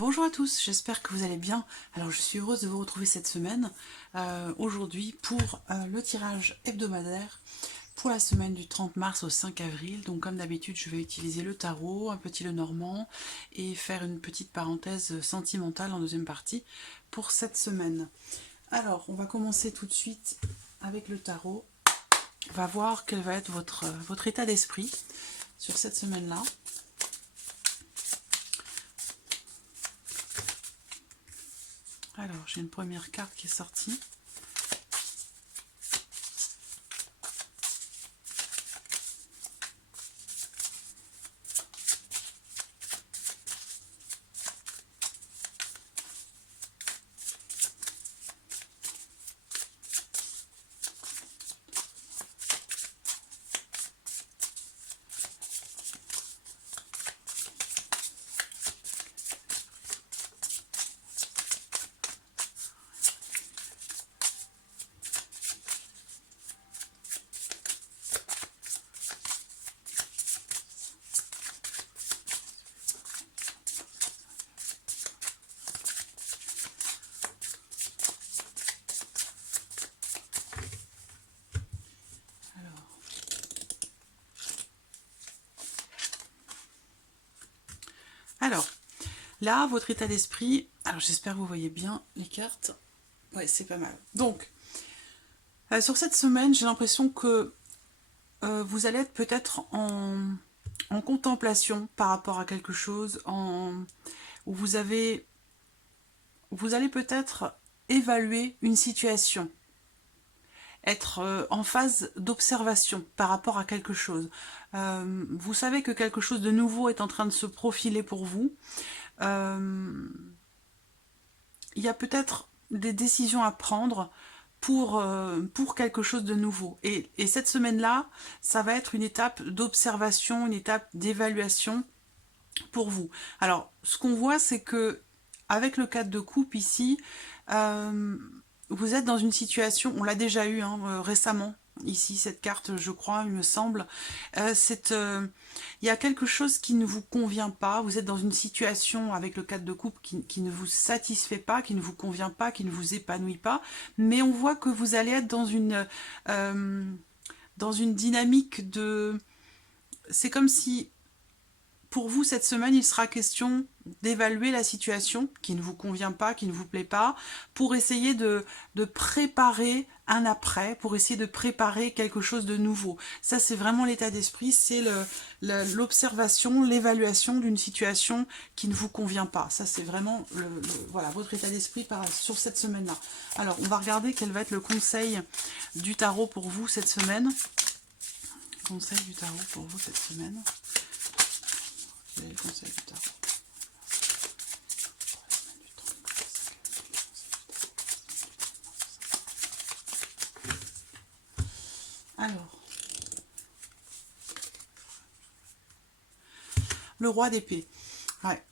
Bonjour à tous, j'espère que vous allez bien. Alors je suis heureuse de vous retrouver cette semaine, aujourd'hui pour le tirage hebdomadaire pour la semaine du 30 mars au 5 avril. Donc comme d'habitude je vais utiliser le tarot, un petit Lenormand et faire une petite parenthèse sentimentale en deuxième partie pour cette semaine. Alors on va commencer tout de suite avec le tarot. On va voir quel va être votre état d'esprit sur cette semaine-là. Alors, j'ai une première carte qui est sortie. Alors, là, votre état d'esprit, alors j'espère que vous voyez bien les cartes. Ouais, c'est pas mal. Donc, sur cette semaine, j'ai l'impression que vous allez être peut-être en contemplation par rapport à quelque chose, où vous allez peut-être évaluer une situation, être en phase d'observation par rapport à quelque chose. Vous savez que quelque chose de nouveau est en train de se profiler pour vous. Il y a peut-être des décisions à prendre pour quelque chose de nouveau. Et cette semaine-là, ça va être une étape d'observation, une étape d'évaluation pour vous. Alors, ce qu'on voit, c'est que avec le 4 de coupe ici, vous êtes dans une situation, on l'a déjà eu récemment, ici, cette carte, je crois, il me semble. Il y a quelque chose qui ne vous convient pas, vous êtes dans une situation avec le 4 de coupe qui ne vous satisfait pas, qui ne vous convient pas, qui ne vous épanouit pas, mais on voit que vous allez être dans une dynamique de... C'est comme si... Pour vous, cette semaine, il sera question d'évaluer la situation qui ne vous convient pas, qui ne vous plaît pas, pour essayer de préparer un après, pour essayer de préparer quelque chose de nouveau. Ça, c'est vraiment l'état d'esprit, c'est l'observation, l'évaluation d'une situation qui ne vous convient pas. Ça, c'est vraiment voilà, votre état d'esprit sur cette semaine-là. Alors, on va regarder quel va être le conseil du tarot pour vous cette semaine. Conseil du tarot pour vous cette semaine. Le conseil du tarot. Alors, le roi d'épée. Ouais.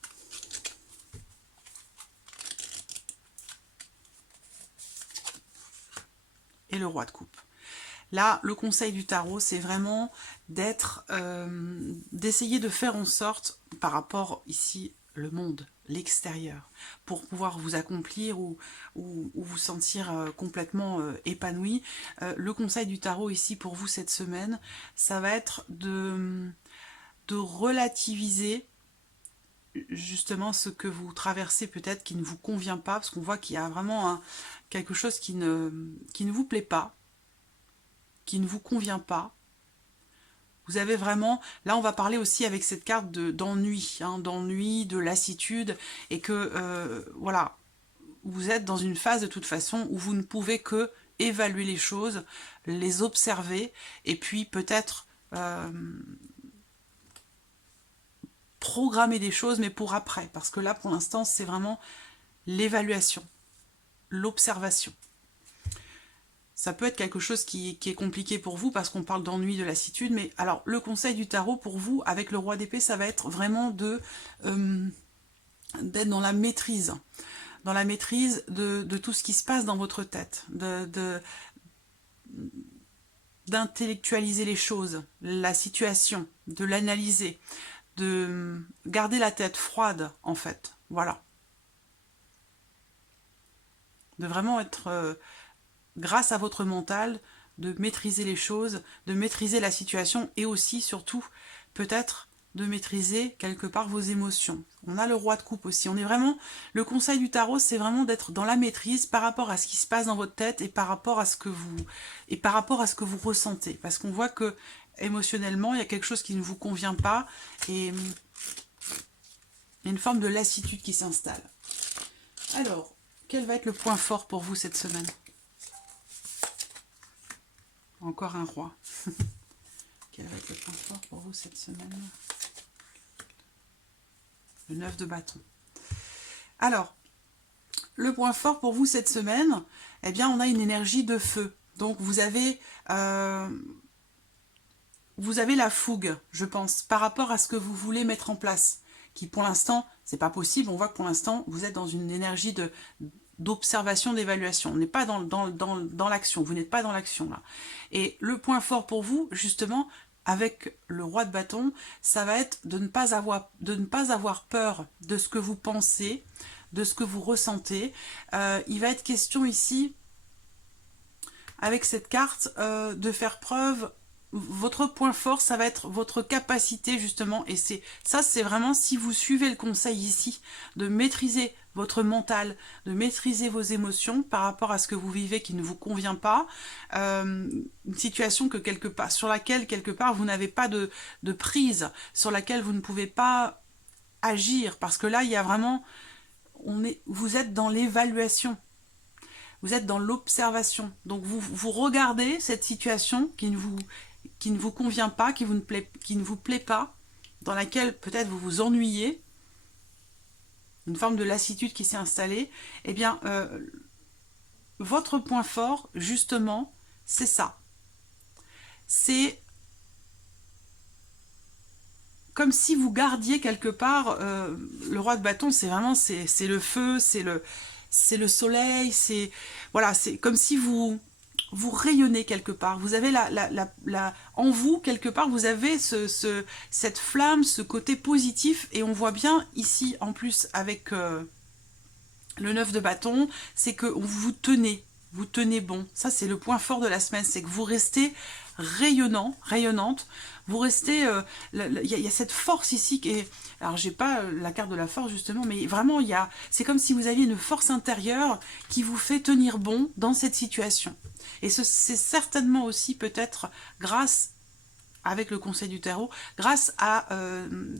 Et le roi de coupe. Là, le conseil du tarot, c'est vraiment d'essayer de faire en sorte, par rapport ici, le monde, l'extérieur, pour pouvoir vous accomplir ou vous sentir complètement épanoui. Le conseil du tarot ici pour vous cette semaine, ça va être de relativiser justement ce que vous traversez peut-être qui ne vous convient pas, parce qu'on voit qu'il y a vraiment quelque chose qui ne vous plaît pas, qui ne vous convient pas. Vous avez vraiment... Là, on va parler aussi avec cette carte d'ennui, d'ennui, de lassitude, et que, voilà, vous êtes dans une phase de toute façon où vous ne pouvez que évaluer les choses, les observer, et puis peut-être programmer des choses, mais pour après, parce que là, pour l'instant, c'est vraiment l'évaluation, l'observation. Ça peut être quelque chose qui est compliqué pour vous parce qu'on parle d'ennui, de lassitude, mais alors le conseil du tarot pour vous, avec le roi d'épée, ça va être vraiment d'être dans la maîtrise de tout ce qui se passe dans votre tête, d'intellectualiser les choses, la situation, de l'analyser, de garder la tête froide, en fait, voilà. de vraiment être, grâce à votre mental, de maîtriser les choses, de maîtriser la situation et aussi, surtout, peut-être de maîtriser quelque part vos émotions. On a le roi de coupe aussi. On est vraiment, le conseil du tarot, c'est vraiment d'être dans la maîtrise par rapport à ce qui se passe dans votre tête et par rapport à ce que vous ressentez. Parce qu'on voit que émotionnellement, il y a quelque chose qui ne vous convient pas et il y a une forme de lassitude qui s'installe. Alors, quel va être le point fort pour vous cette semaine? Encore un roi. Quel va être le point fort pour vous cette semaine? Le 9 de bâton. Alors, le point fort pour vous cette semaine, eh bien, on a une énergie de feu. Donc, vous avez la fougue, je pense, par rapport à ce que vous voulez mettre en place. Qui, pour l'instant, c'est pas possible. On voit que pour l'instant, vous êtes dans une énergie d'observation, d'évaluation. On n'est pas dans l'action. Vous n'êtes pas dans l'action, là. Et le point fort pour vous, justement, avec le roi de bâton, ça va être de ne pas avoir peur de ce que vous pensez, de ce que vous ressentez. Il va être question ici, avec cette carte, de faire preuve. Votre point fort, ça va être votre capacité justement, et c'est vraiment si vous suivez le conseil ici, de maîtriser votre mental, de maîtriser vos émotions par rapport à ce que vous vivez qui ne vous convient pas, une situation que sur laquelle quelque part vous n'avez pas de prise, sur laquelle vous ne pouvez pas agir, parce que là il y a vraiment, vous êtes dans l'évaluation. Vous êtes dans l'observation. Donc vous regardez cette situation qui ne vous convient pas, qui ne vous plaît pas, dans laquelle peut-être vous vous ennuyez, une forme de lassitude qui s'est installée, eh bien, votre point fort, justement, c'est ça. C'est comme si vous gardiez quelque part, le roi de bâton, c'est vraiment, c'est le feu, c'est le soleil, c'est comme si vous rayonnez quelque part. Vous avez en vous, quelque part, vous avez cette flamme, ce côté positif, et on voit bien ici, en plus, avec le 9 de bâton, c'est que vous tenez bon. Ça, c'est le point fort de la semaine, c'est que vous restez rayonnante, vous restez, il y a cette force ici qui est, alors j'ai pas la carte de la force justement, mais vraiment c'est comme si vous aviez une force intérieure qui vous fait tenir bon dans cette situation. Et c'est certainement aussi peut-être grâce, avec le conseil du tarot, grâce à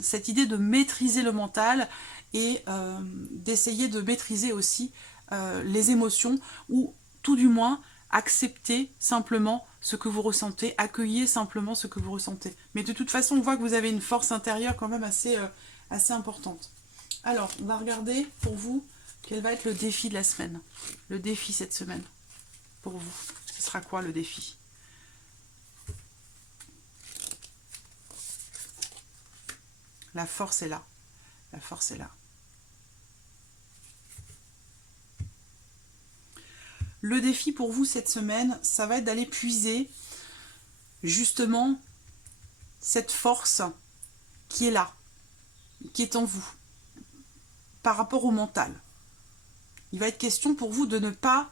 cette idée de maîtriser le mental et d'essayer de maîtriser aussi les émotions, ou tout du moins accepter simplement ce que vous ressentez, accueillez simplement ce que vous ressentez. Mais de toute façon, on voit que vous avez une force intérieure quand même assez importante. Alors, on va regarder pour vous quel va être le défi de la semaine. Le défi cette semaine, pour vous. Ce sera quoi le défi ? La force est là. La force est là. Le défi pour vous cette semaine, ça va être d'aller puiser justement cette force qui est là, qui est en vous, par rapport au mental. Il va être question pour vous de ne pas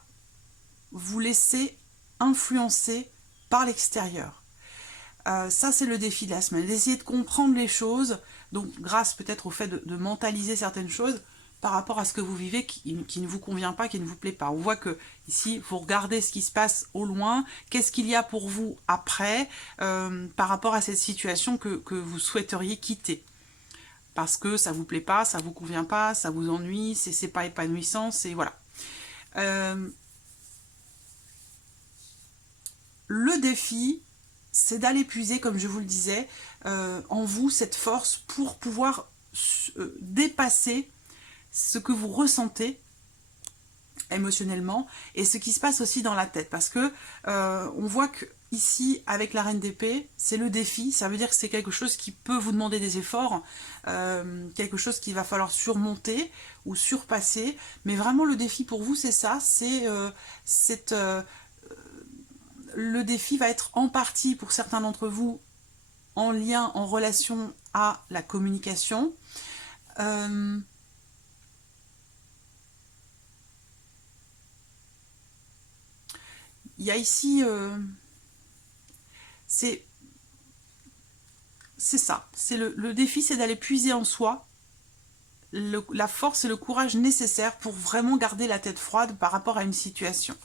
vous laisser influencer par l'extérieur. Ça, c'est le défi de la semaine, d'essayer de comprendre les choses, donc grâce peut-être au fait de mentaliser certaines choses par rapport à ce que vous vivez qui ne vous convient pas, qui ne vous plaît pas. On voit que ici, vous regardez ce qui se passe au loin, qu'est-ce qu'il y a pour vous après, par rapport à cette situation que vous souhaiteriez quitter. Parce que ça vous plaît pas, ça vous convient pas, ça vous ennuie, c'est pas épanouissant, c'est voilà. Le défi, c'est d'aller puiser, comme je vous le disais, en vous cette force pour pouvoir dépasser ce que vous ressentez émotionnellement et ce qui se passe aussi dans la tête. Parce que on voit que ici, avec la reine d'épée, c'est le défi. Ça veut dire que c'est quelque chose qui peut vous demander des efforts, quelque chose qu'il va falloir surmonter ou surpasser. Mais vraiment, le défi pour vous, c'est ça. Le défi va être en partie, pour certains d'entre vous, en lien, en relation à la communication. il y a ici... c'est ça. Le défi, c'est d'aller puiser en soi la force et le courage nécessaires pour vraiment garder la tête froide par rapport à une situation.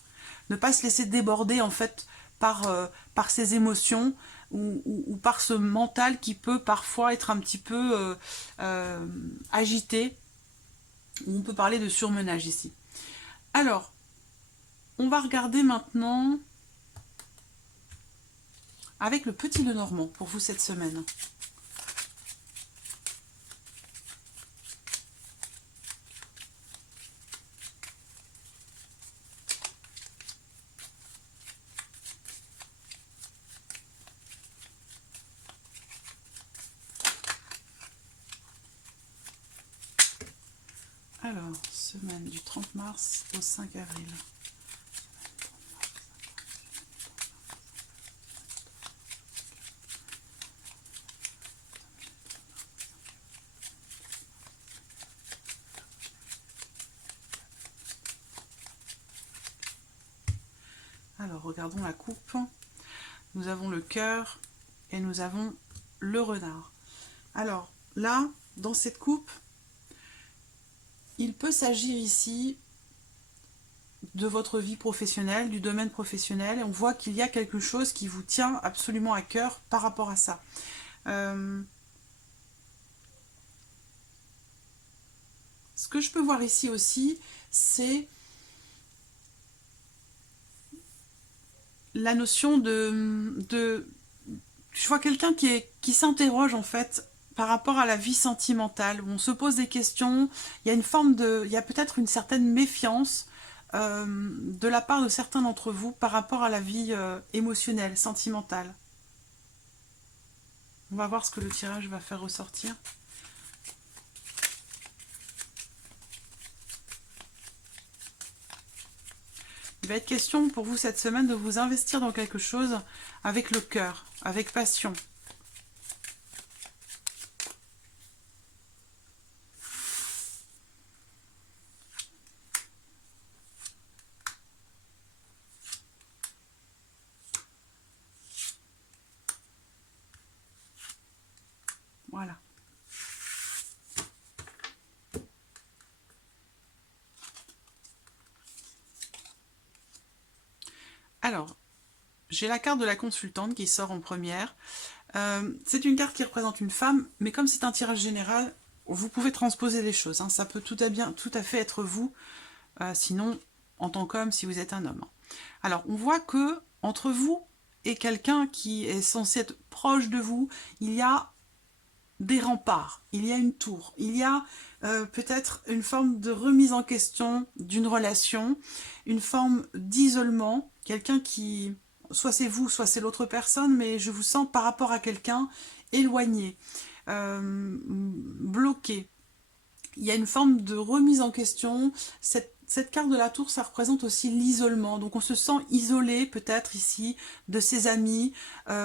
Ne pas se laisser déborder en fait par ses émotions ou par ce mental qui peut parfois être un petit peu agité. On peut parler de surmenage ici. Alors, on va regarder maintenant avec le petit Lenormand pour vous cette semaine. Alors, semaine du 30 mars au 5 avril. Alors, regardons la coupe. Nous avons le cœur et nous avons le renard. Alors, là, dans cette coupe, il peut s'agir ici de votre vie professionnelle, du domaine professionnel. Et on voit qu'il y a quelque chose qui vous tient absolument à cœur par rapport à ça. Ce que je peux voir ici aussi, c'est la notion de je vois quelqu'un qui s'interroge en fait par rapport à la vie sentimentale, où on se pose des questions, il y a une forme il y a peut-être une certaine méfiance de la part de certains d'entre vous par rapport à la vie émotionnelle, sentimentale. On va voir ce que le tirage va faire ressortir. Il va être question pour vous cette semaine de vous investir dans quelque chose avec le cœur, avec passion. Voilà. Alors, j'ai la carte de la consultante qui sort en première. C'est une carte qui représente une femme, mais comme c'est un tirage général, vous pouvez transposer les choses. Hein. Ça peut tout à fait être vous, sinon en tant qu'homme, si vous êtes un homme. Alors, on voit que entre vous et quelqu'un qui est censé être proche de vous, il y a des remparts, il y a une tour, il y a peut-être une forme de remise en question d'une relation, une forme d'isolement, quelqu'un qui, soit c'est vous, soit c'est l'autre personne, mais je vous sens par rapport à quelqu'un éloigné, bloqué. Il y a une forme de remise en question. Cette carte de la tour, ça représente aussi l'isolement. Donc on se sent isolé peut-être ici de ses amis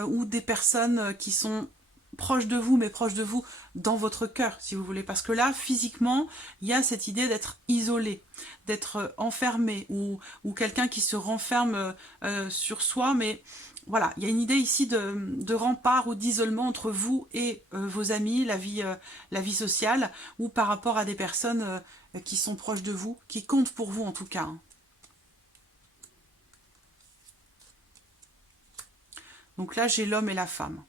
ou des personnes qui sont proches de vous, mais proches de vous dans votre cœur, si vous voulez. Parce que là, physiquement, il y a cette idée d'être isolé, d'être enfermé, ou quelqu'un qui se renferme sur soi, mais voilà, il y a une idée ici de rempart ou d'isolement entre vous et vos amis, la vie sociale, ou par rapport à des personnes qui sont proches de vous, qui comptent pour vous en tout cas. Donc là, j'ai l'homme et la femme.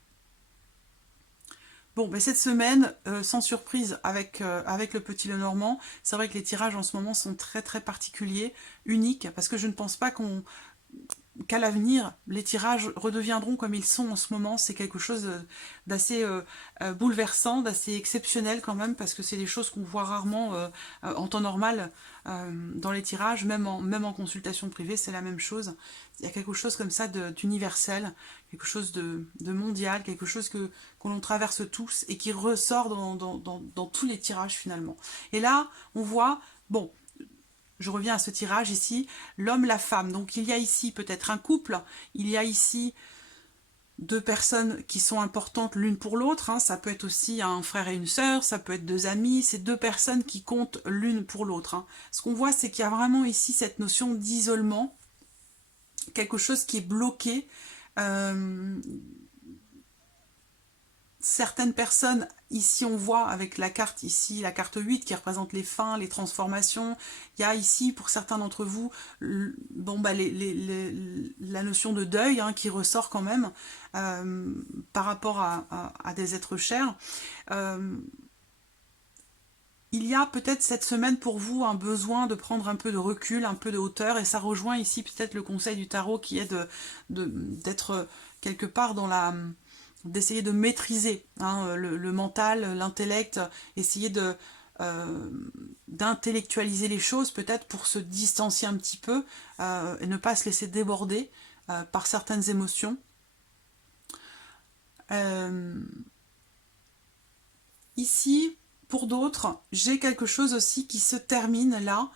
Bon, ben cette semaine, sans surprise, avec le petit Lenormand, c'est vrai que les tirages en ce moment sont très très particuliers, uniques, parce que je ne pense pas qu'à l'avenir, les tirages redeviendront comme ils sont en ce moment. C'est quelque chose d'assez bouleversant, d'assez exceptionnel quand même, parce que c'est des choses qu'on voit rarement en temps normal dans les tirages, même en consultation privée, c'est la même chose. Il y a quelque chose comme ça d'universel, quelque chose de mondial, quelque chose que l'on traverse tous et qui ressort dans tous les tirages finalement. Et là, on voit, bon, je reviens à ce tirage ici, l'homme, la femme. Donc il y a ici peut-être un couple, il y a ici deux personnes qui sont importantes l'une pour l'autre, hein. Ça peut être aussi un frère et une sœur, ça peut être deux amis, c'est deux personnes qui comptent l'une pour l'autre. Hein. Ce qu'on voit, c'est qu'il y a vraiment ici cette notion d'isolement, quelque chose qui est bloqué. Certaines personnes, ici on voit avec la carte ici, la carte 8 qui représente les fins, les transformations. Il y a ici pour certains d'entre vous bon, bah, la notion de deuil hein, qui ressort quand même par rapport à des êtres chers. Il y a peut-être cette semaine pour vous un besoin de prendre un peu de recul, un peu de hauteur, et ça rejoint ici peut-être le conseil du tarot qui est d'être quelque part dans la... d'essayer de maîtriser hein, le mental, l'intellect, essayer d'intellectualiser les choses peut-être pour se distancier un petit peu et ne pas se laisser déborder par certaines émotions. Ici, pour d'autres, j'ai quelque chose aussi qui se termine là,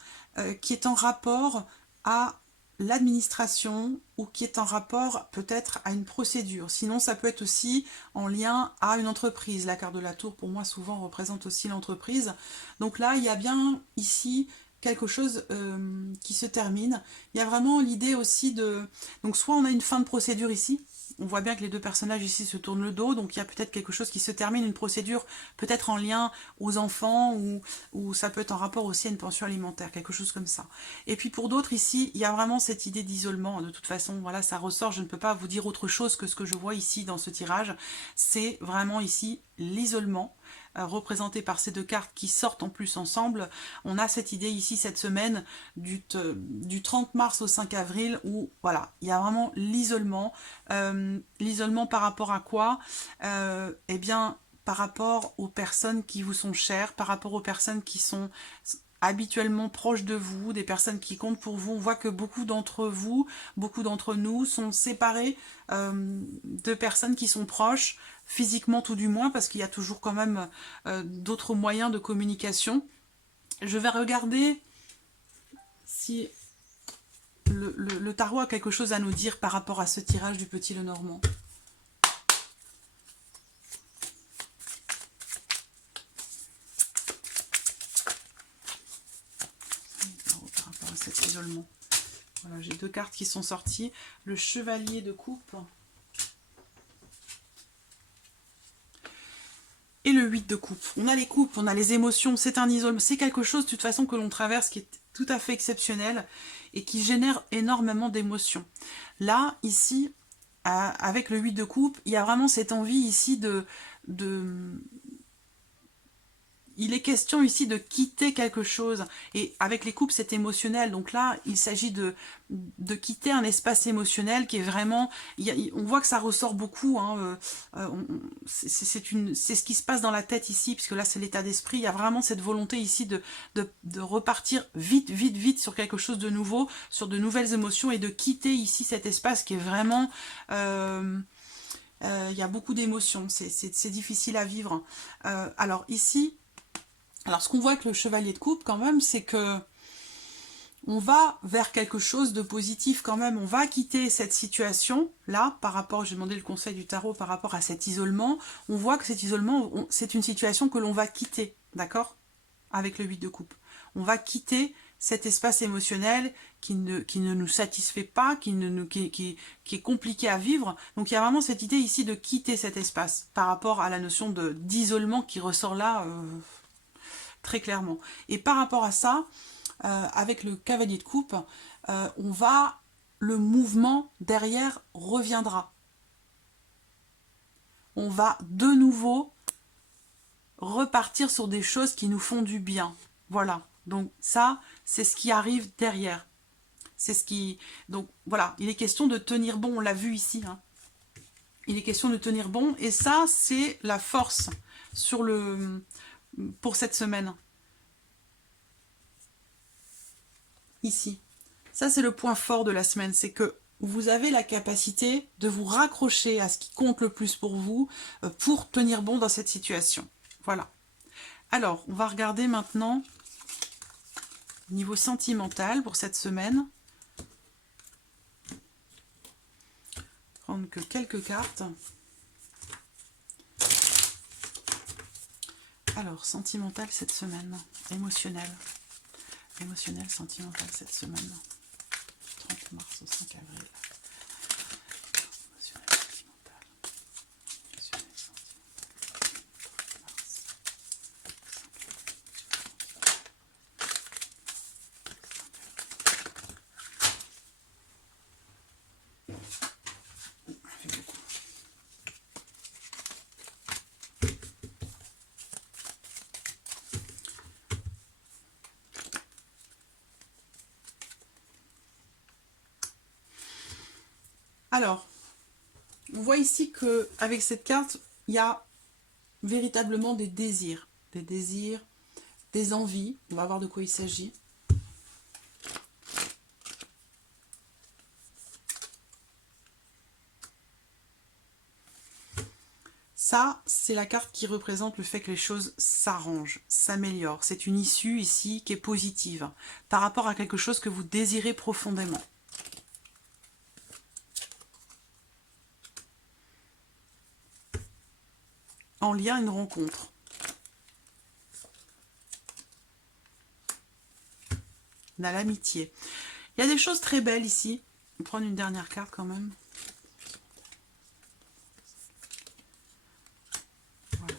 qui est en rapport à l'administration ou qui est en rapport peut-être à une procédure. Sinon, ça peut être aussi en lien à une entreprise. La carte de la tour, pour moi, souvent représente aussi l'entreprise. Donc là, il y a bien ici quelque chose qui se termine. Il y a vraiment l'idée aussi de... Donc soit on a une fin de procédure ici, on voit bien que les deux personnages ici se tournent le dos, donc il y a peut-être quelque chose qui se termine, une procédure peut-être en lien aux enfants, ou ça peut être en rapport aussi à une pension alimentaire, quelque chose comme ça. Et puis pour d'autres ici, il y a vraiment cette idée d'isolement, de toute façon, voilà, ça ressort, je ne peux pas vous dire autre chose que ce que je vois ici dans ce tirage, c'est vraiment ici l'isolement, représenté par ces deux cartes qui sortent en plus ensemble. On a cette idée ici cette semaine du 30 mars au 5 avril où voilà, il y a vraiment l'isolement. L'isolement par rapport à quoi? Eh bien, par rapport aux personnes qui vous sont chères, par rapport aux personnes qui sont habituellement proches de vous, des personnes qui comptent pour vous. On voit que beaucoup d'entre vous, beaucoup d'entre nous sont séparés de personnes qui sont proches, physiquement tout du moins, parce qu'il y a toujours quand même d'autres moyens de communication. Je vais regarder si le tarot a quelque chose à nous dire par rapport à ce tirage du Petit Lenormand. Par rapport à cet isolement. Voilà, j'ai deux cartes qui sont sorties. Le Chevalier de coupe. Et le 8 de coupe. On a les coupes, on a les émotions, c'est un isolement. C'est quelque chose de toute façon que l'on traverse qui est tout à fait exceptionnel et qui génère énormément d'émotions. Là, ici, avec le 8 de coupe, il y a vraiment cette envie ici il est question ici de quitter quelque chose. Et avec les coupes, c'est émotionnel. Donc là, il s'agit de quitter un espace émotionnel qui est vraiment... on voit que ça ressort beaucoup. Hein, c'est ce qui se passe dans la tête ici, puisque là, c'est l'état d'esprit. Il y a vraiment cette volonté ici de repartir vite, vite, vite sur quelque chose de nouveau, sur de nouvelles émotions et de quitter ici cet espace qui est vraiment... il y a beaucoup d'émotions. C'est difficile à vivre. Alors ici... Alors, ce qu'on voit avec le Chevalier de coupe, quand même, c'est que on va vers quelque chose de positif quand même. On va quitter cette situation, là, par rapport, j'ai demandé le conseil du tarot par rapport à cet isolement. On voit que cet isolement, c'est une situation que l'on va quitter, d'accord? Avec le 8 de coupe. On va quitter cet espace émotionnel qui ne nous satisfait pas, qui est compliqué à vivre. Donc, il y a vraiment cette idée ici de quitter cet espace par rapport à la notion d'isolement qui ressort là... très clairement. Et par rapport à ça, avec le cavalier de coupe, le mouvement derrière reviendra. On va de nouveau repartir sur des choses qui nous font du bien. Voilà. Donc ça, c'est ce qui arrive derrière. C'est ce qui... Donc voilà, il est question de tenir bon, on l'a vu ici. Hein. Il est question de tenir bon. Et ça, c'est la force pour cette semaine. Ici. Ça, c'est le point fort de la semaine. C'est que vous avez la capacité de vous raccrocher à ce qui compte le plus pour vous pour tenir bon dans cette situation. Voilà. Alors, on va regarder maintenant niveau sentimental pour cette semaine. Prendre que quelques cartes. Alors, sentimental cette semaine. Émotionnel. Émotionnel, sentimental cette semaine. 30 mars au 5 avril. Alors, on voit ici que avec cette carte, il y a véritablement des désirs, des envies. On va voir de quoi il s'agit. Ça, c'est la carte qui représente le fait que les choses s'arrangent, s'améliorent. C'est une issue ici qui est positive par rapport à quelque chose que vous désirez profondément. En lien à une rencontre. On a l'amitié. Il y a des choses très belles ici. On va prendre une dernière carte quand même. Voilà.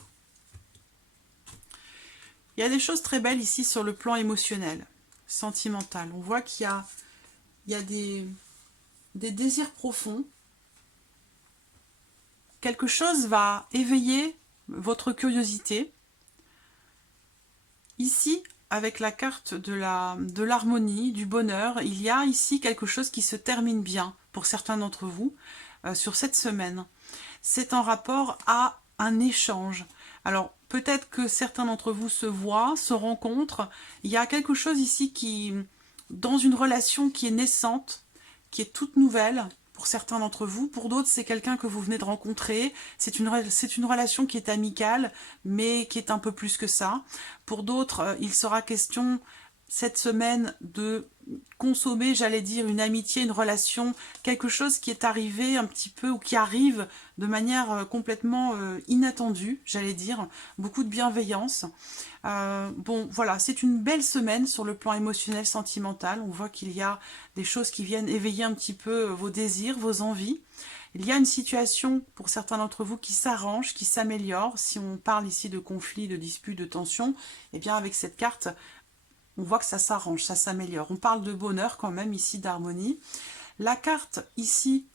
Il y a des choses très belles ici sur le plan émotionnel, sentimental. On voit qu'il y a des désirs profonds. Quelque chose va éveiller votre curiosité. Ici, avec la carte de l'harmonie, du bonheur, il y a ici quelque chose qui se termine bien pour certains d'entre vous sur cette semaine. C'est en rapport à un échange. Alors, peut-être que certains d'entre vous se voient, se rencontrent. Il y a quelque chose ici qui, dans une relation qui est naissante, qui est toute nouvelle, pour certains d'entre vous. Pour d'autres, c'est quelqu'un que vous venez de rencontrer. C'est une relation qui est amicale, mais qui est un peu plus que ça. Pour d'autres, il sera question cette semaine de consommer, j'allais dire, une amitié, une relation, quelque chose qui est arrivé un petit peu, ou qui arrive de manière complètement inattendue, j'allais dire, beaucoup de bienveillance. Bon, voilà, c'est une belle semaine sur le plan émotionnel, sentimental. On voit qu'il y a des choses qui viennent éveiller un petit peu vos désirs, vos envies. Il y a une situation, pour certains d'entre vous, qui s'arrange, qui s'améliore. Si on parle ici de conflits, de disputes, de tensions, eh bien avec cette carte, on voit que ça s'arrange, ça s'améliore. On parle de bonheur quand même ici, d'harmonie. La carte ici,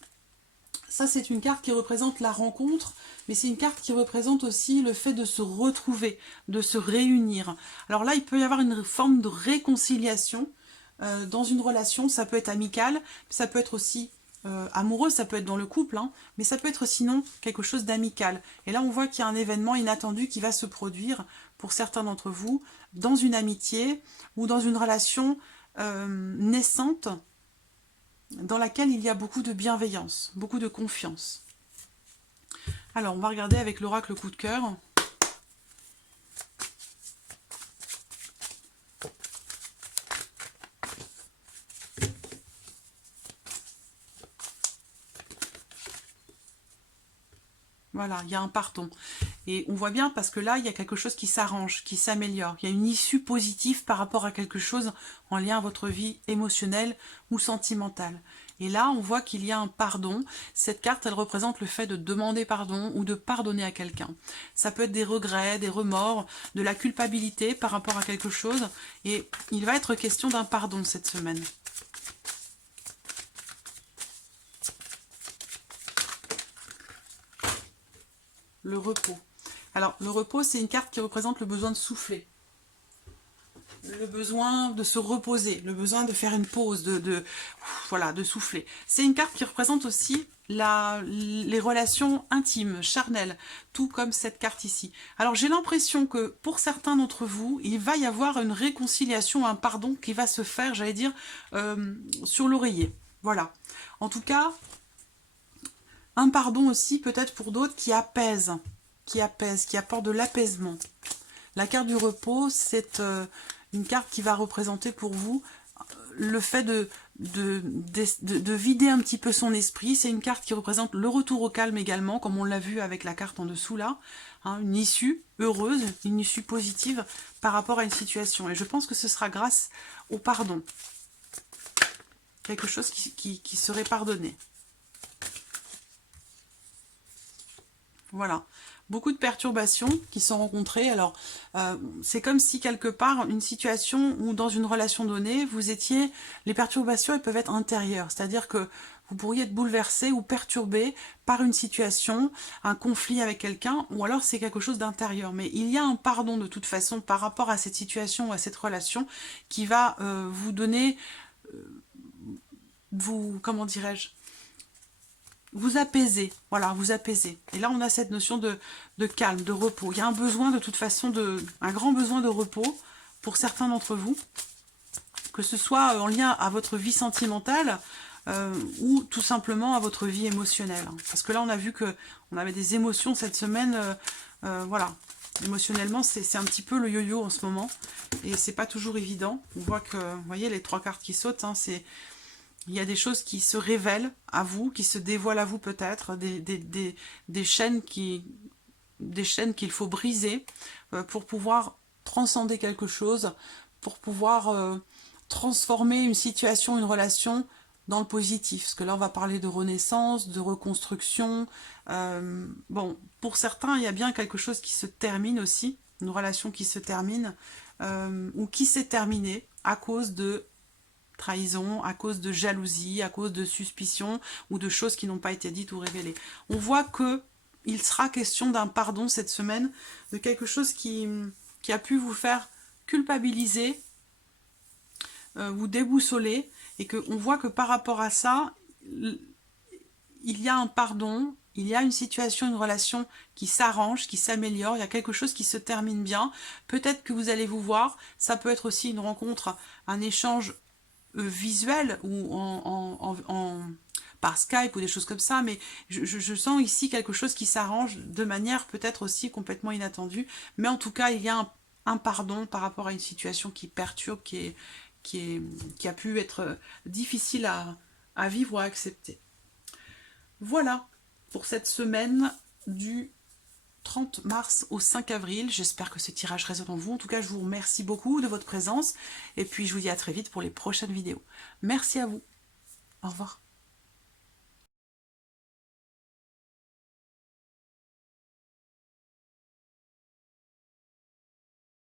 ça c'est une carte qui représente la rencontre, mais c'est une carte qui représente aussi le fait de se retrouver, de se réunir. Alors là, il peut y avoir une forme de réconciliation dans une relation. Ça peut être amical, ça peut être aussi amoureux, ça peut être dans le couple, hein, mais ça peut être sinon quelque chose d'amical. Et là, on voit qu'il y a un événement inattendu qui va se produire pour certains d'entre vous dans une amitié ou dans une relation naissante dans laquelle il y a beaucoup de bienveillance, beaucoup de confiance. Alors, on va regarder avec l'oracle coup de cœur. Voilà, il y a un pardon. Et on voit bien parce que là, il y a quelque chose qui s'arrange, qui s'améliore. Il y a une issue positive par rapport à quelque chose en lien à votre vie émotionnelle ou sentimentale. Et là, on voit qu'il y a un pardon. Cette carte, elle représente le fait de demander pardon ou de pardonner à quelqu'un. Ça peut être des regrets, des remords, de la culpabilité par rapport à quelque chose. Et il va être question d'un pardon cette semaine. Le repos. Alors, le repos, c'est une carte qui représente le besoin de souffler. Le besoin de se reposer, le besoin de faire une pause, voilà, de souffler. C'est une carte qui représente aussi les relations intimes, charnelles, tout comme cette carte ici. Alors j'ai l'impression que pour certains d'entre vous, il va y avoir une réconciliation, un pardon qui va se faire, j'allais dire, sur l'oreiller. Voilà. En tout cas, un pardon aussi peut-être pour d'autres qui apaise, qui apporte de l'apaisement. La carte du repos, c'est une carte qui va représenter pour vous le fait de vider un petit peu son esprit. C'est une carte qui représente le retour au calme également, comme on l'a vu avec la carte en dessous là. Hein, une issue heureuse, une issue positive par rapport à une situation. Et je pense que ce sera grâce au pardon. Quelque chose qui serait pardonné. Voilà. Beaucoup de perturbations qui sont rencontrées. Alors, c'est comme si quelque part, une situation où dans une relation donnée, vous étiez... Les perturbations, elles peuvent être intérieures. C'est-à-dire que vous pourriez être bouleversé ou perturbé par une situation, un conflit avec quelqu'un, ou alors c'est quelque chose d'intérieur. Mais il y a un pardon de toute façon par rapport à cette situation ou à cette relation qui va vous donner... comment dirais-je, vous apaiser, voilà, vous apaiser. Et là, on a cette notion de calme, de repos. Il y a un besoin de toute façon, un grand besoin de repos pour certains d'entre vous, que ce soit en lien à votre vie sentimentale ou tout simplement à votre vie émotionnelle. Parce que là, on a vu que on avait des émotions cette semaine, voilà. Émotionnellement, c'est un petit peu le yo-yo en ce moment, et c'est pas toujours évident. On voit que, vous voyez, les 3 cartes qui sautent, hein, il y a des choses qui se révèlent à vous, qui se dévoilent à vous peut-être, des chaînes qu'il faut briser pour pouvoir transcender quelque chose, pour pouvoir transformer une situation, une relation dans le positif. Parce que là, on va parler de renaissance, de reconstruction. Bon, pour certains, il y a bien quelque chose qui se termine aussi, une relation qui se termine, ou qui s'est terminée à cause de trahison, à cause de jalousie, à cause de suspicion, ou de choses qui n'ont pas été dites ou révélées. On voit que il sera question d'un pardon cette semaine, de quelque chose qui a pu vous faire culpabiliser, vous déboussoler, et qu'on voit que par rapport à ça, il y a un pardon, il y a une situation, une relation qui s'arrange, qui s'améliore, il y a quelque chose qui se termine bien. Peut-être que vous allez vous voir, ça peut être aussi une rencontre, un échange visuel ou par Skype ou des choses comme ça, mais je sens ici quelque chose qui s'arrange de manière peut-être aussi complètement inattendue, mais en tout cas, il y a un pardon par rapport à une situation qui perturbe, qui a pu être difficile à vivre ou à accepter. Voilà pour cette semaine du 30 mars au 5 avril. J'espère que ce tirage résonne en vous. En tout cas, je vous remercie beaucoup de votre présence. Et puis, je vous dis à très vite pour les prochaines vidéos. Merci à vous. Au revoir.